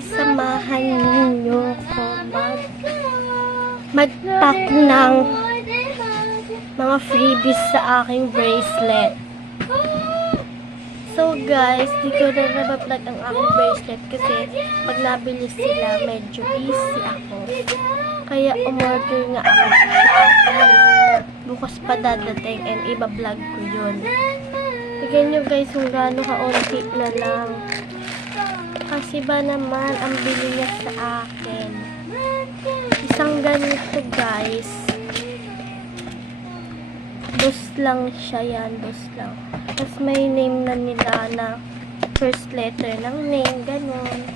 guys, samahan ninyo ko mag-pack ng mga freebies sa aking bracelet. So guys, di ko na nabaplug ang aking bracelet kasi pag nabili sila, medyo busy ako. Kaya umorder nga ako sa akin. Bukas pa dadating and iba-vlog ko yun. Tignan nyo guys kung gaano kaunti na lang. Kasi ba naman ang bili niya sa akin. Isang ganito guys. Dos lang siya yan. Dos lang. Tapos may name na nila na first letter ng name. Ganon.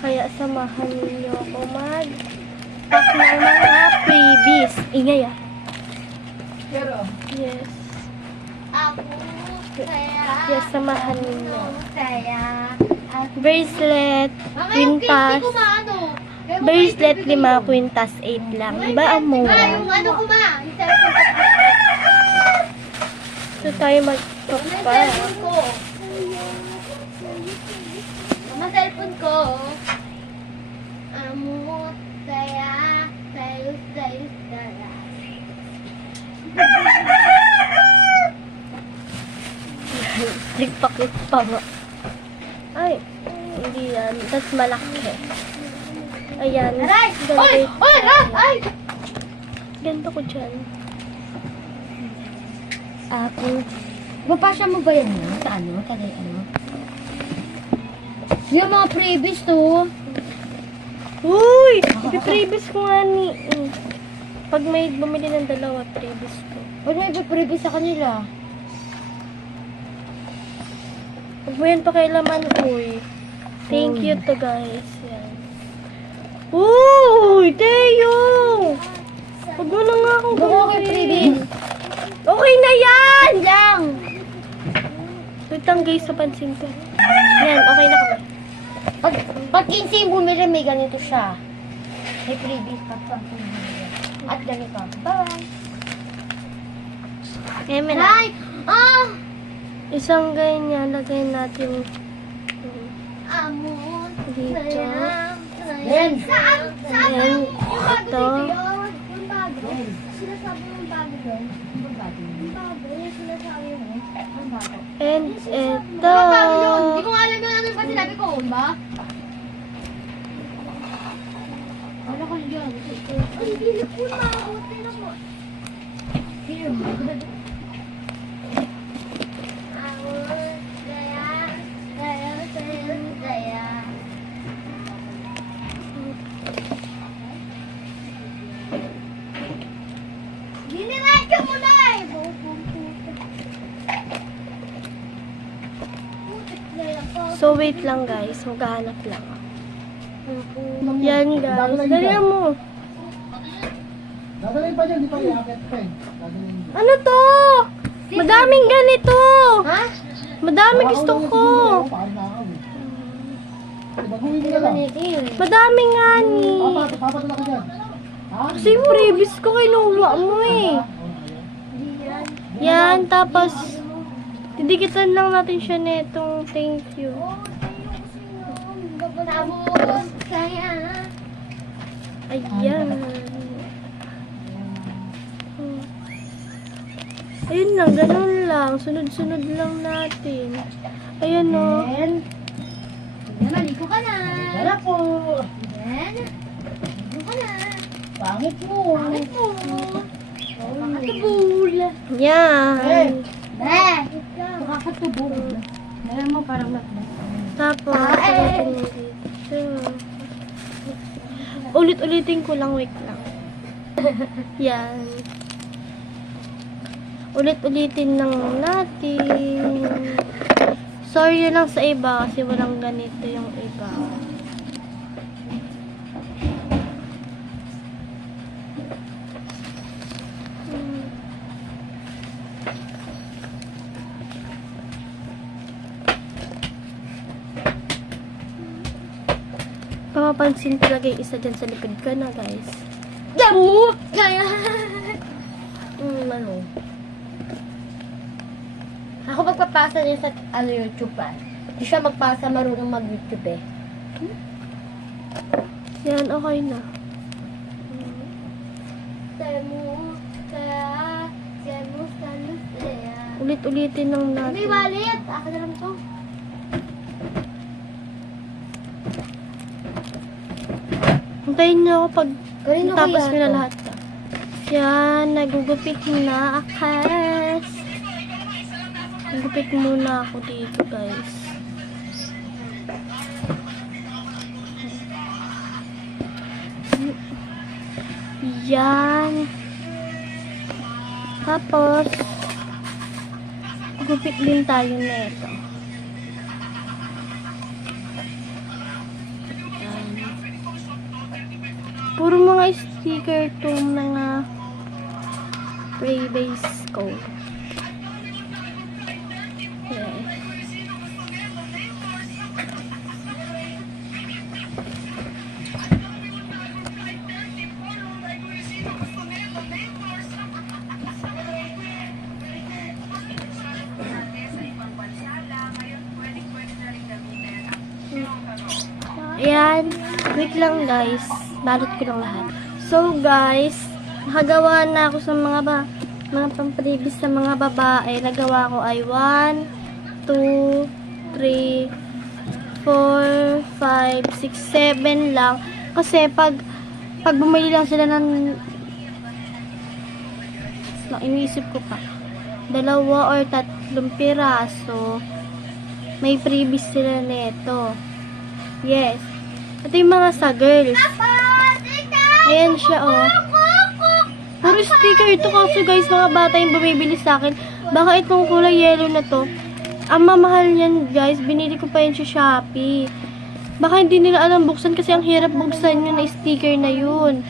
Kaya samahan niyo ako mag-pack ng mga freebies. Ingay ah. Yes. Yes, samahan ninyo. Bracelet, kwintas. Bracelet 5, kwintas 8 lang. Diba ang mura? So tayo magpapa. Mama, cellphone ko. Amo, saya, sayo, saya. Nagpakit pa nga. Ay, hindi yan. Tapos malaki. Ayan. Aray! Oy! Oy! Ay! Ganto ko dyan. Ako. Mapasya mo ba yan no? Sa ano? Tagay ano? Yung mga previous to. Uy! Previous ko nga ni... Pag may bumili ng dalawa, previous ko. Huwag may previous sa kanila. Huwag mo yan pakialaman, uy. Thank you to guys. Yan. Uy! Teo! Huwag mo na nga akong Okay, previous. Okay na yan! Lang! Wait lang guys, sa pansin ko. Yan, okay na kami. Pag 15 yung bumili, may ganito siya. May previous pa sa at ganito. Bye! Eme na. Ay! Ah! Isang ganyan, lagay natin Amo! dito. Then, Then, ito. Yung bago. Sinasabi yung bago doon. Yung bago. Yung bago. Yung sinasabi mo. Yung bago. And ito. Yung bago yun. Hindi ko nga alam na ano ba sinabi ko, di ba? Ano ko yun? Ay, hindi po mabuti na mo. Here. Giniradyo mo na eh! So, wait lang guys. Maghahanap lang ako. Yan guys. Dali mo. Dadalhin pa dyan, di pa i-akit pa eh. Dadalhin dyan. Ano to? Madaming ganito. Ha? Madami gusto ko. Parang nakakaw eh. Baguhin mo na lang. Madami nga ni. Papadala ka dyan. Ha? Kasi yung previous ko kinuha mo eh. Yan, tapos didikitan lang natin siya netong thank you. Tapos, saya. Ayan. Ayun lang, ganun lang. Sunod-sunod lang natin. Ayan o. Then, maligo ka na. Wala po. Then, maligo ka na. Pangit mo. Pangit mo. Makatubol. Yan. Makakatubol. Meron mo parang matlas. Tapos, natin dito. Ulit-ulitin ko lang, wait lang. Yan. Ulit-ulitin lang natin. Sorry lang sa iba kasi walang ganito yung iba. Papapansin talaga yung isa dyan sa likod ko na guys. Damo! Kaya! Ano? Ako magpapasa niya sa YouTube pa. Hindi siya magpasa marunong mag-YouTube eh. Yan, okay na. Ulit-ulitin lang May natin. wallet. Akin na lang to. Hintayin niyo ako pag Kanino tapos kaya ko na to? lahat. Yan, nagugupit na akas. Nagugupit muna ako dito, guys. Yan. Tapos, gupit din tayo nito. Yan. Puro mga sticker itong mga spray base ko. Okay. Ayan, wait lang guys. Balot ko lang lahat. So guys, nakagawa na ako sa mga pampribis sa mga babae. Nagawa ko ay 1, 2, 3, 4, 5, 6, 7 lang. Kasi pag bumili lang sila ng iniisip ko pa, 2 or 3 piraso, may freebies sila nito. Yes. Ito yung mga sa girls. Ayan siya, oh. Puro sticker ito kasi guys, mga bata yung bumibili sa akin. Baka itong kulay yellow na to. Ang mamahal yan guys, binili ko pa yan sa Shopee. Baka hindi nila alam buksan kasi ang hirap buksan yun na sticker na yun.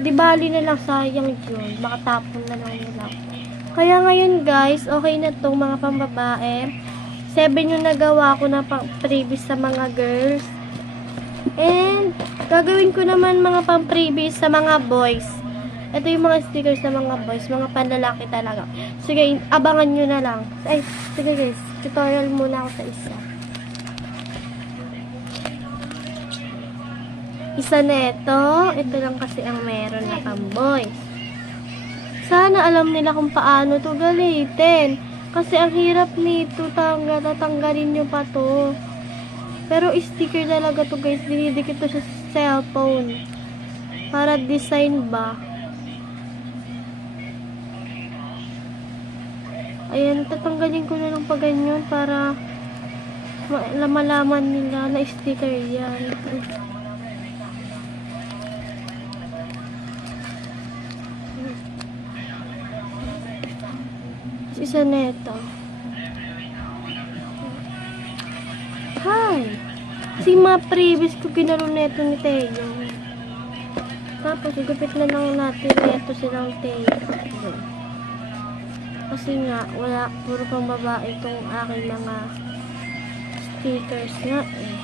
Di bali na lang, sayang yun. Baka tapon na lang nila. Kaya ngayon guys, okay na tong mga pambabae. 7 yung nagawa ko na pang-previous sa mga girls. And, gagawin ko naman mga pang-previous sa mga boys. Ito yung mga stickers sa mga boys, mga panlalaki talaga. Sige, abangan nyo na lang. Ay, sige guys, tutorial muna ako sa isa. Isa neto, ito lang kasi ang meron na pang-boys. Sana alam nila kung paano to galitin. Kasi ang hirap nito, tatanggalin nyo pa to. Pero sticker talaga to guys, dinidikit to sa cellphone. Para design ba. Ayan, tatanggalin ko na lang pa ganyan para malaman nila na sticker yan. Isa neto. Hi! Kasi mga previous ko ginaro neto ni Teo. Tapos, gupit na lang natin neto silang Teo. Kasi nga, wala, puro pang babae itong aking mga stickers nga eh.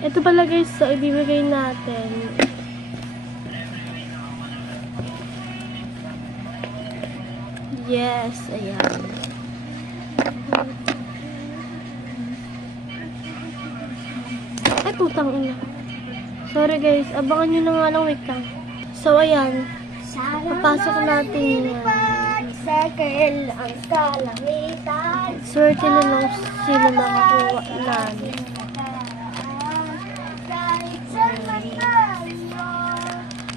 Ito pala guys, so ibibigay natin. Yes, ayan. Ay, putang ina. Sorry guys, abangan nyo na nga lang, wait lang. So, ayan. Papasok natin yan. Circle ang kalamitan. Swerte na lang sino makakuha namin. Kahit saan man tayo,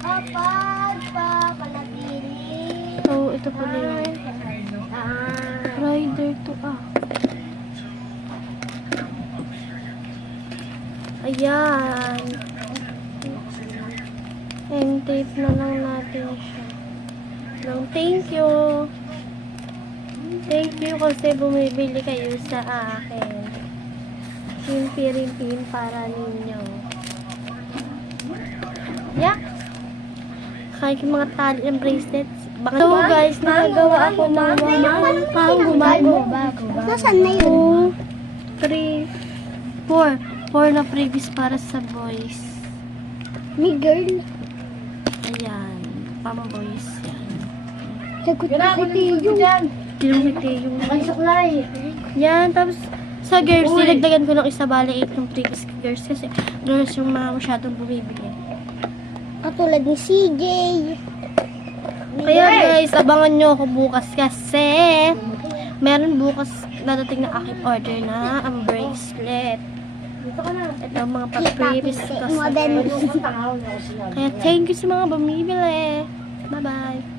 pagpapanatili. So, ito pala yun. Rider to Ayan. And tape na lang natin siya. Nang thank you. Thank you kasi bumibili kayo sa akin. Pin para ninyo. Yeah. Kahit yung mga tali ng bracelets. So guys, nakagawa ako ng mga pang gumago. Nasaan na yun? 2, 3, 4. 4 na previous para sa boys. May girl. Ayan. Pang boys yan. Sagot na si Tiyo. Kilomite yung... Ay, saklay. Yan. Tapos, sa girls, nilagdagan ko ng isa bali 8 yung previous girls kasi girls yung mga masyadong bumibili. Katulad ni CJ. Kaya guys, abangan nyo ako bukas kasi meron bukas nadating na aking order na ang bracelet. Ito ang mga pa-previous ko sa girls. Kaya thank you sa mga bumibili. Bye-bye.